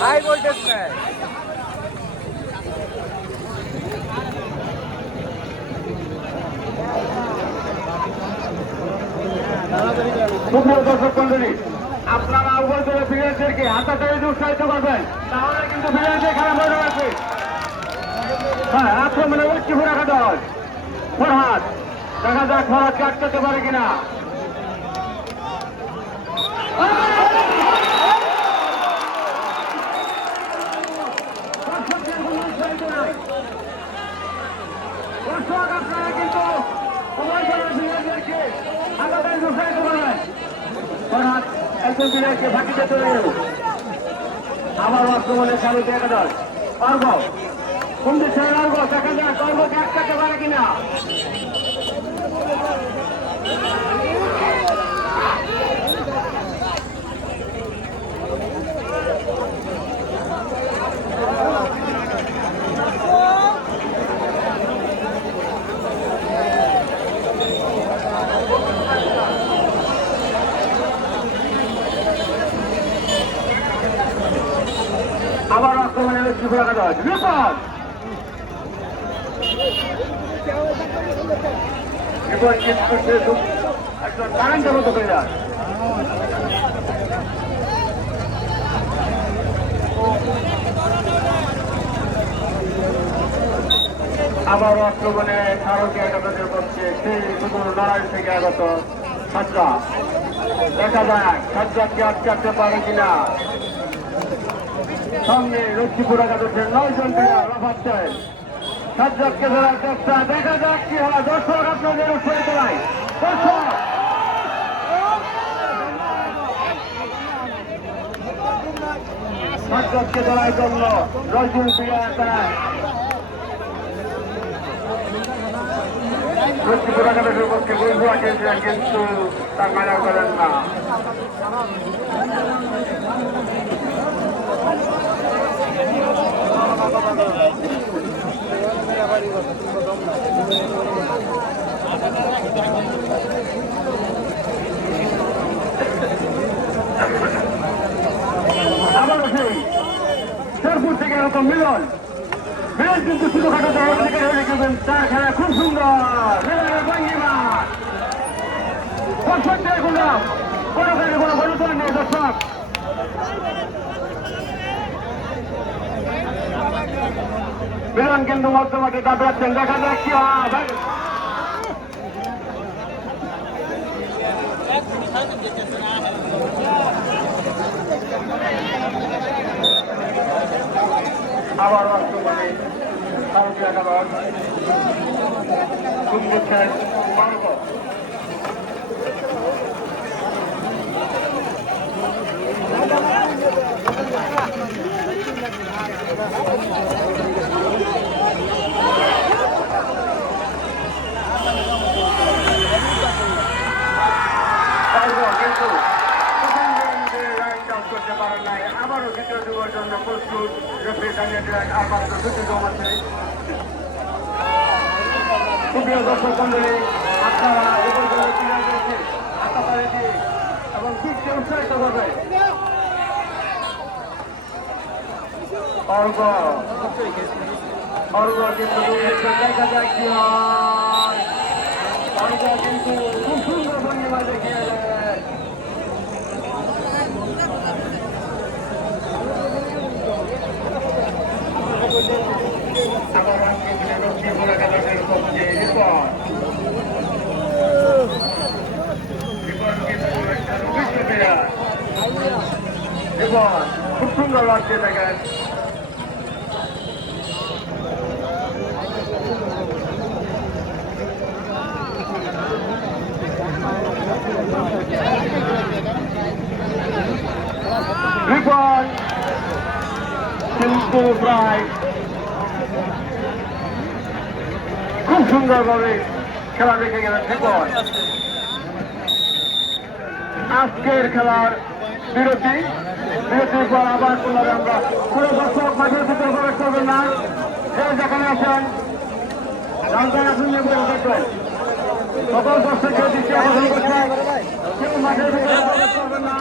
High voltage में দর্শক মন্ডলী, আপনারা উভয় দলের প্লেয়ারদেরকে হাতাচাড়ি উৎসাহিত করবেন, তাহলে কিন্তু প্লেয়ারদের খেলা মনে আছে। হ্যাঁ, আক্রমণে লক্ষ্মীপুর রাখা দল ফরহাদ, দেখা যাক ফরহাদকে আটকাতে পারে কিনা। আপনারা কিন্তু উভয় দলের প্লেয়ারদেরকে হাতাচাড়ি উৎসাহিত করবেন। ফরহাদ একজন প্লেয়ারকে ফাঁকিতে চলে গেল। আবার আক্রমণে চালু দেখা দল অর্ঘ, কোন দিচ্ছে অর্ঘ, দেখা যাক অর্ঘকে আটকাতে পারে কিনা। আবার আক্রমণে লক্ষ্মীপুর রাখা দল বিপদ, বিপদ কিন্তু একজন কারেন্টের মতো হয়ে যায়। আবার আক্রমণে ভারতীয় একাদশের পক্ষে সেই সুদূর লড়াই থেকে আগত সাজ্জা, দেখা যাক সাজ্জাদকে আটকাতে পারে কিনা। সামনে লক্ষ্মীপুর একাদশের 9 জন প্লেয়ার লাফাচ্ছেন, সাজ্জাদকে ধরার চেষ্টা, দেখা যাক কি হয়। দর্শক আপনাদের উৎসাহিত নাই, দর্শক সাজ্জাদকে ধরার জন্য 9 জন প্লেয়ার তারা লক্ষ্মীপুর একাদশের পক্ষে বৈভুয়া খেলছিলেন, কিন্তু তার মানা করেন না। আবারও সেই শেরপুর থেকে এরকম মিলন কিন্তু ছোটখাটো দলের দিকে হয়ে গেছেন। তার খেলা খুব সুন্দর, মিলনের ভঙ্গিমা দর্শক দেখুন, কোনো কাজে কোনো গণতন্ত্র নেই। দর্শক মিলন কিন্তু মধ্যমাঠে দাঁড়াচ্ছেন, দেখা যাক কি হয়। আবার বর্তমানে ভারতীয় একাদশ দিচ্ছেন মার্গ, কিন্তু করতে পারেন নাই। আবারও দ্বিতীয় যুগের জন্য প্রস্তুত রেফারি জানিয়ে দিলেন আর মাত্র 2টি জম আছে। সুপ্রিয় দর্শক মন্ডলী, আপনারা এবং দিককে উৎসাহিত করবেন। অর্ঘ কিন্তু দেখা যায় কি হয়। অর্ঘ কিন্তু খুব সুন্দর ভঙ্গিমা দেখিয়ে দেয়। আবার লক্ষ্মীপুর একাদশের পক্ষে রিপন খুব সুন্দর লাগছে দেখেন। রিপন কিন্তু প্রায় সুন্দরভাবে খেলা দেখে গেলেন শিকন। আজকের খেলার বিরতির পর আবার করলাম আমরা পুরো দর্শক মাঠের ভিতরে প্রবেশ করবেন না। যেখানে আছেন রাজধানী আসুন দেখবেন সকল দর্শকের দৃষ্টি আকর্ষণ করছে কেউ মাঠের ভিতরে প্রবেশ করবেন না।